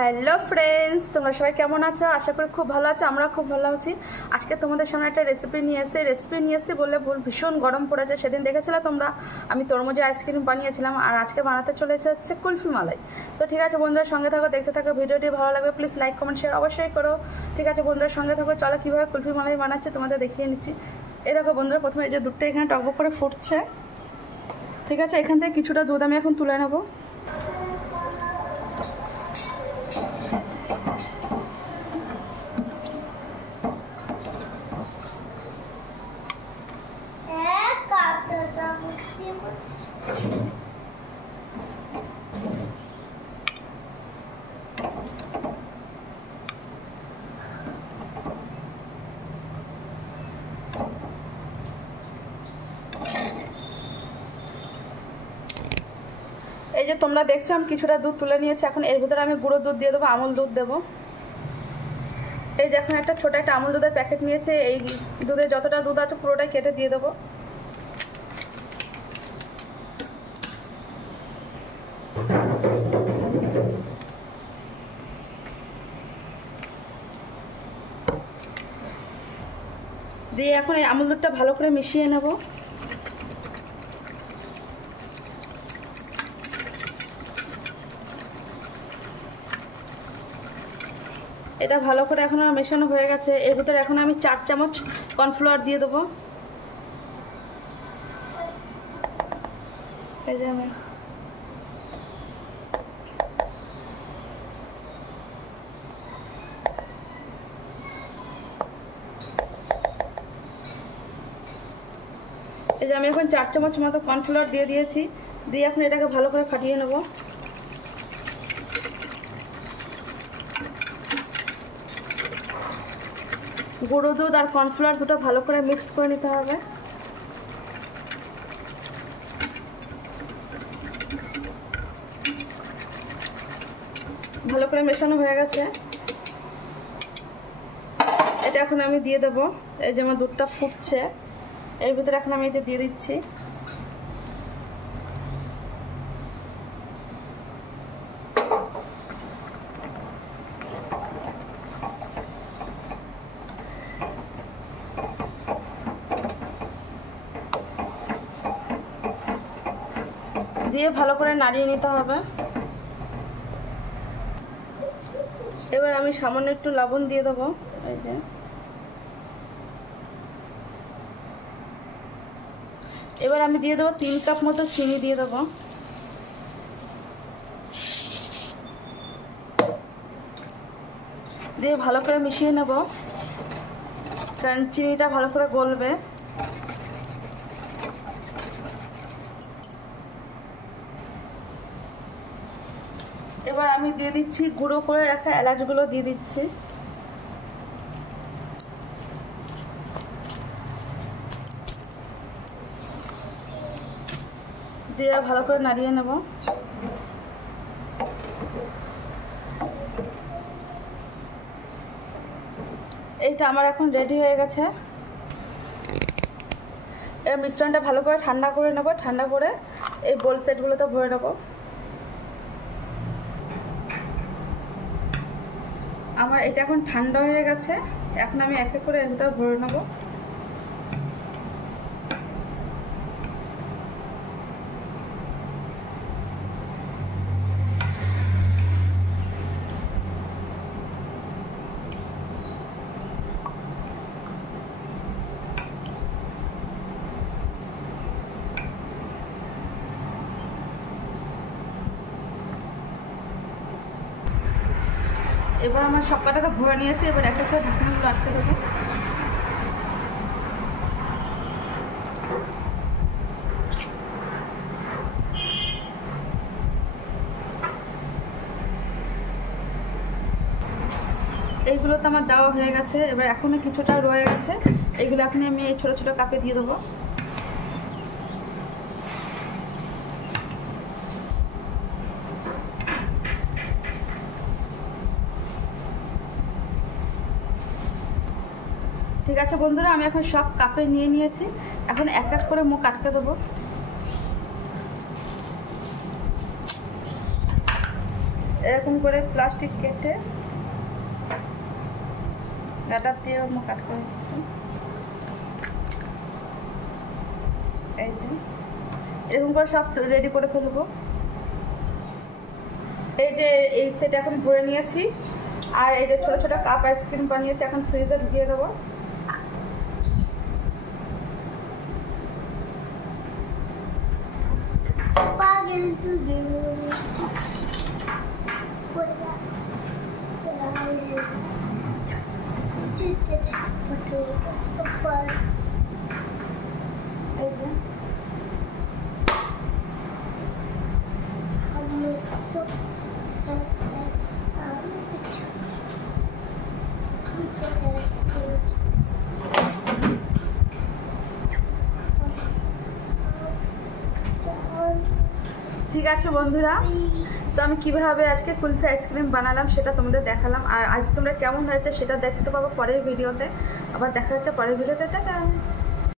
Hello friends, তোমরা সবাই কেমন আছো? আশা করি খুব ভালো আছো। আমরা খুব ভালো আছি। আজকে তোমাদের সামনে একটা রেসিপি নিয়ে এসেছি বললে ভুল, ভীষণ গরম পড়েছে। সেদিন দেখেছিলে তোমরা আমি তরমুজের আইসক্রিম বানিয়েছিলাম, আর আজকে বানাতে চলেছে হচ্ছে কুলফি মালাই। তো ঠিক আছে বন্ধুরা, সঙ্গে থাকো, দেখতে থাকো। ভিডিওটি ভালো লাগবে প্লিজ লাইক কমেন্ট শেয়ার অবশ্যই করো। ঠিক আছে বন্ধুরা, সঙ্গে থাকো। চলো কীভাবে কুলফি মালাই বানাচ্ছে তোমাদের দেখিয়ে নিচ্ছি। এই দেখো বন্ধুরা, প্রথমে এই যে দুধটা এখানে টকবক করে ফুটছে। ঠিক আছে, এখান থেকে কিছুটা দুধ আমি এখন তুলে নেবো। এই যে তোমরা দেখছো আমি কিছুটা দুধ তুলে নিয়েছি। এখন এর ভিতরে আমি গুঁড়ো দুধ দিয়ে দেবো, আমুল দুধ দেবো। এই যে এখন একটা ছোটো একটা আমুল দুধের প্যাকেট নিয়েছে। এই দুধে যতটা দুধ আছে পুরোটাই কেটে দিয়ে দেবো। দিয়ে এখন এই আমুল দুধটা ভালো করে মিশিয়ে নেব। এটা ভালো করে এখন আমার মেশানো হয়ে গেছে। এর ভিতরে এখন আমি 4 চামচ কর্নফ্লাওয়ার দিয়ে দেবো। এই যে আমি এখন 4 চামচ মতো কর্নফ্লাওয়ার দিয়ে দিয়েছি। দিয়ে এখন এটাকে ভালো করে ফাটিয়ে নেব। গুঁড়ো দুধ আর কর্নফ্লাওয়ার দুটো ভালো করে মিক্সড করে নিতে হবে। ভালো করে মেশানো হয়ে গেছে। এটা এখন আমি দিয়ে দেব। এই যে আমার দুধটা ফুটছে, এর ভিতরে এখন আমি এটা দিয়ে দিচ্ছি। দিয়ে ভালো করে নাড়িয়ে নিতে হবে। এবার আমি সামান্য একটু লবণ দিয়ে দেবো। এই যে এবার আমি দিয়ে দেবো 3 কাপ মতো চিনি দিয়ে দেবো। দিয়ে ভালো করে মিশিয়ে নেব, কারণ চিনিটা ভালো করে গলবে। এবার আমি দিয়ে দিচ্ছি গুঁড়ো করে রাখা এলাচগুলো দিয়ে দিচ্ছি। দিয়ে ভালো করে নাড়িয়ে নেব। এইটা আমার এখন রেডি হয়ে গেছে। এর মিশ্রণটা ভালো করে ঠান্ডা করে নেব। ঠান্ডা করে এই বোল সেটগুলোতে ভরে নেব। আমার এটা এখন ঠান্ডা হয়ে গেছে। এখন আমি এক এক করে এর ভিতরে ভরে নেব। এবার আমার সব কটাকে ভরে নিয়েছি। এবার এক এক করে ঢাকনাগুলো আটকে দেবো। এইগুলো তো আমার দেওয়া হয়ে গেছে। এবার এখনো কিছুটা রয়ে গেছে, এইগুলো এখন আমি এই ছোটো ছোটো কাপে দিয়ে দেবো। ঠিক আছে বন্ধুরা, আমি এখন সব কাপে নিয়ে নিয়েছি। এখন এক এক করে মুখ আটকে দেবো। এরকম করে প্লাস্টিক কেটে গাটার দিয়ে কাট করে দিচ্ছি। এই যে এরকম করে সব রেডি করে ফেলবো। এই যে এই সেট এখন ভরে নিয়েছি, আর এই যে ছোট ছোট কাপ আইসক্রিম বানিয়েছি, এখন ফ্রিজে ঢুকিয়ে দেবো। এই যে ঠিক আছে বন্ধুরা, তো আমি কিভাবে আজকে কুলফি আইসক্রিম বানালাম সেটা তোমাদের দেখালাম, আর আইসক্রিমটা কেমন হয়েছে সেটা দেখতে পাবো পরের ভিডিওতে। আবার দেখা যাচ্ছে পরের ভিডিওতে। টাটা।